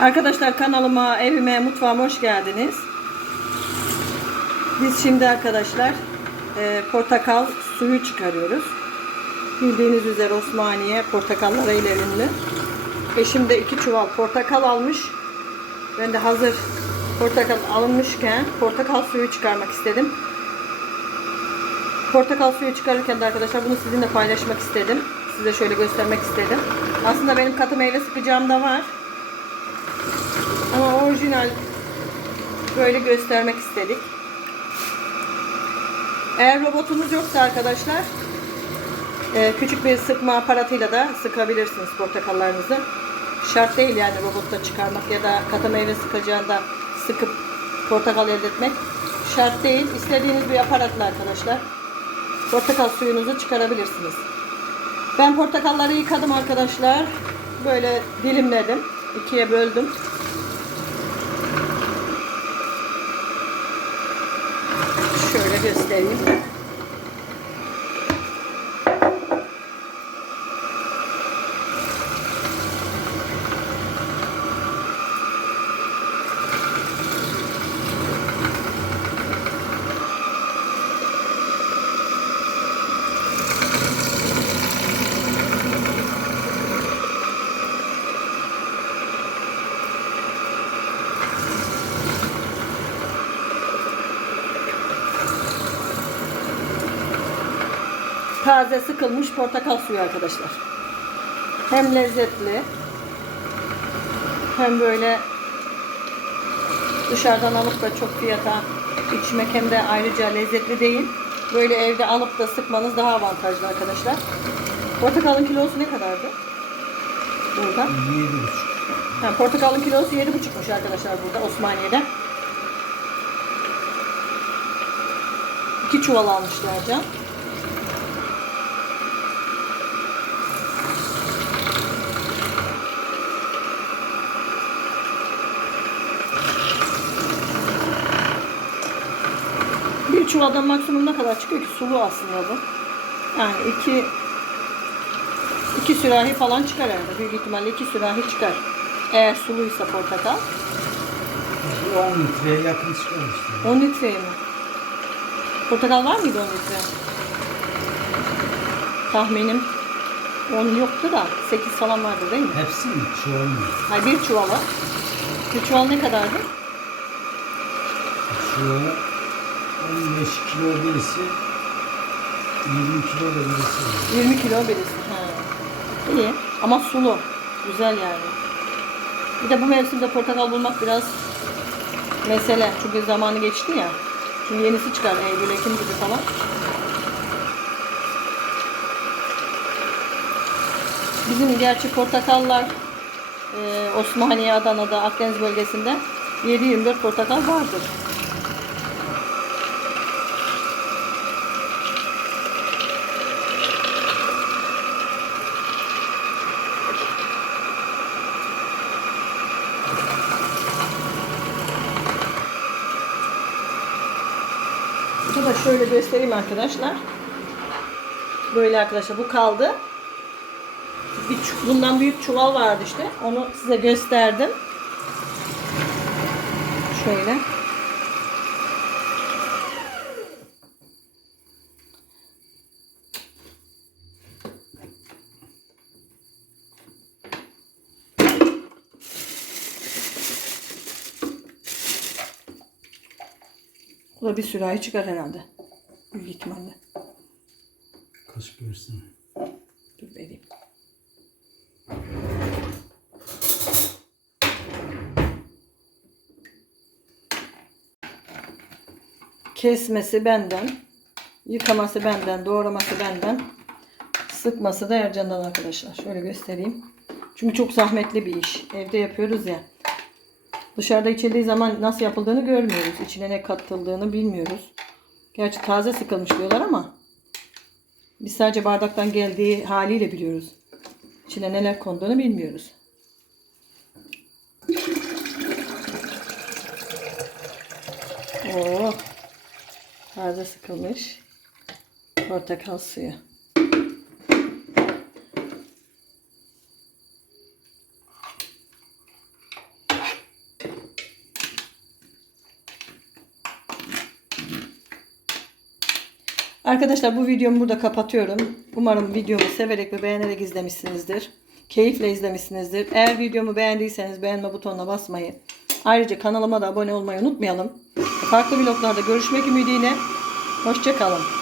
Arkadaşlar kanalıma, evime, mutfağıma hoş geldiniz. Biz şimdi arkadaşlar e, portakal suyu çıkarıyoruz. Bildiğiniz üzere Osmaniye portakallarıyla ünlü. Eşim de iki çuval portakal almış. Ben de hazır portakal alınmışken portakal suyu çıkarmak istedim. Portakal suyu çıkarırken de arkadaşlar bunu sizinle paylaşmak istedim. Size şöyle göstermek istedim. Aslında benim katı meyve sıkacağım da var. Ama orijinal böyle göstermek istedik. Eğer robotunuz yoksa arkadaşlar e, küçük bir sıkma aparatıyla da sıkabilirsiniz portakallarınızı. Şart değil yani robotta çıkarmak ya da katı meyve sıkacağında sıkıp portakal elde etmek şart değil. İstediğiniz bir aparatla arkadaşlar portakal suyunuzu çıkarabilirsiniz. Ben portakalları yıkadım arkadaşlar. Böyle dilimledim. ikiye böldüm. Şöyle göstereyim. Taze sıkılmış portakal suyu arkadaşlar. Hem lezzetli hem böyle dışarıdan alıp da çok fiyata içmek hem de ayrıca lezzetli değil. Böyle evde alıp da sıkmanız daha avantajlı arkadaşlar. Portakalın kilosu ne kadardı? Burada. 7,5. Ha, portakalın kilosu 7,5'muş arkadaşlar burada Osmaniye'de. İki çuval almışlar can. Bir çuvaldan maksimum ne kadar çıkıyor ki? Sulu aslında bu. Yani iki iki sürahi falan çıkar herhalde. Büyük ihtimalle iki sürahi çıkar. Eğer suluysa portakal. 10 litreye yakın çıkarmıştı. 10 litreye mi? Portakal var mıydı 10 litre? Tahminim 10 yoktu da 8 falan vardı değil mi? Hepsi mi? Çoğunluğu. Hayır bir çuvala. Bir çuval ne kadardı? Şu 15 kilo birisi, 20 kilo da birisi var. 20 kilo birisi. Ha. İyi ama sulu. Güzel yani. Bir de bu mevsimde portakal bulmak biraz mesele. Çünkü zamanı geçti ya. Şimdi yenisi çıkar Eylül, Ekim gibi falan. Bizim gerçi portakallar e, Osmaniye, Adana'da, Akdeniz bölgesinde 7-24 portakal vardır. Bunu da şöyle göstereyim arkadaşlar. Böyle arkadaşlar bu kaldı. Bir bundan büyük çuval vardı işte. Onu size gösterdim. Şöyle. Bu da bir sürahi çıkar herhalde. Büyük ihtimalle. Kaşık versene. Dur vereyim. Kesmesi benden, yıkaması benden, doğraması benden, sıkması da Ercan'dan arkadaşlar. Şöyle göstereyim. Çünkü çok zahmetli bir iş. Evde yapıyoruz ya. Dışarıda içildiği zaman nasıl yapıldığını görmüyoruz. İçine ne katıldığını bilmiyoruz. Gerçi taze sıkılmış diyorlar ama biz sadece bardaktan geldiği haliyle biliyoruz. İçine neler konduğunu bilmiyoruz. Oo. Taze sıkılmış portakal suyu. Arkadaşlar bu videomu burada kapatıyorum. Umarım videomu severek ve beğenerek izlemişsinizdir. Keyifle izlemişsinizdir. Eğer videomu beğendiyseniz beğenme butonuna basmayı, ayrıca kanalıma da abone olmayı unutmayalım. Farklı vloglarda görüşmek ümidiyle. Hoşçakalın.